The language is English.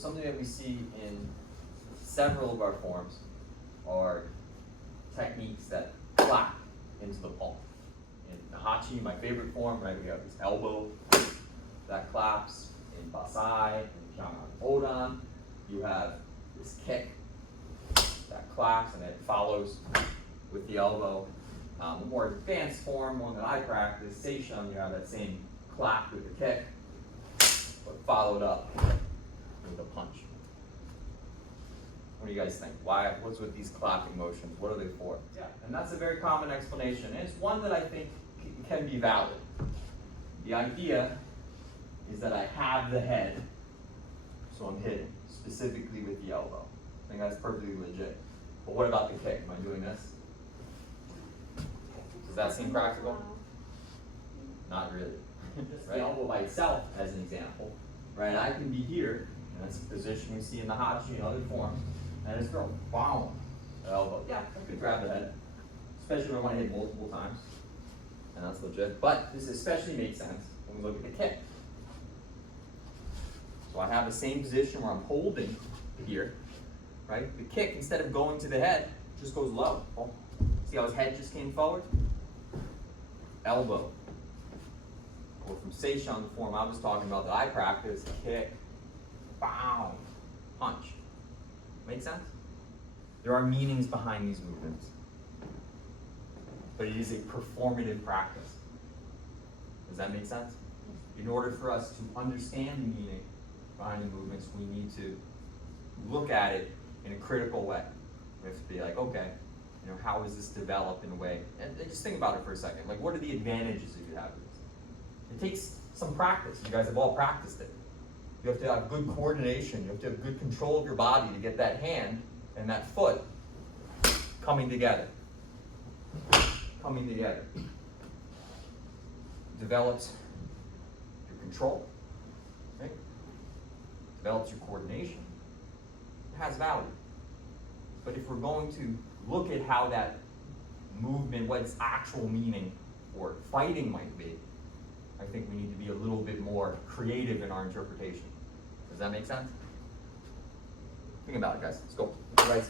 something that we see in several of our forms are techniques that clap into the palm. In Nahachi, my favorite form, right, we have this elbow that claps. In Basai, in Kyaman Odan, you have this kick that claps and it follows with the elbow. A more advanced form, one that I practice, Seishun, you have that same clap with the kick, but followed up with a punch. What do you guys think? What's with these clapping motions? What are they for? Yeah, and that's a very common explanation, and it's one that I think can be valid. The idea is that I have the head, so I'm hitting, specifically with the elbow. I think that's perfectly legit. But what about the kick? Am I doing this? Does that seem practical? Not really. Just the elbow by itself, as an example, right? I can be here, and that's a position we see in the Hachi and other forms, and it's going boom, the elbow. Yeah, I could grab the head, especially when I want to hit multiple times, and that's legit. But this especially makes sense when we look at the kick. So I have the same position where I'm holding here, right? The kick, instead of going to the head, just goes low. Oh. See how his head just came forward? Elbow. Or from Seishun, the form I was talking about that I practice, kick, bow, punch. Make sense? There are meanings behind these movements, but it is a performative practice. Does that make sense? In order for us to understand the meaning behind the movements, we need to look at it in a critical way. We have to be like, okay, how is this developed in a way? And just think about it for a second. Like, what are the advantages that you have with this? It takes some practice. You guys have all practiced it. You have to have good coordination. You have to have good control of your body to get that hand and that foot coming together. Coming together. Develops your control. Right? Develops your coordination. It has value. But if we're going to look at how that movement, what its actual meaning for fighting might be, I think we need to be a little bit more creative in our interpretation. Does that make sense? Think about it, guys. Let's go. All right,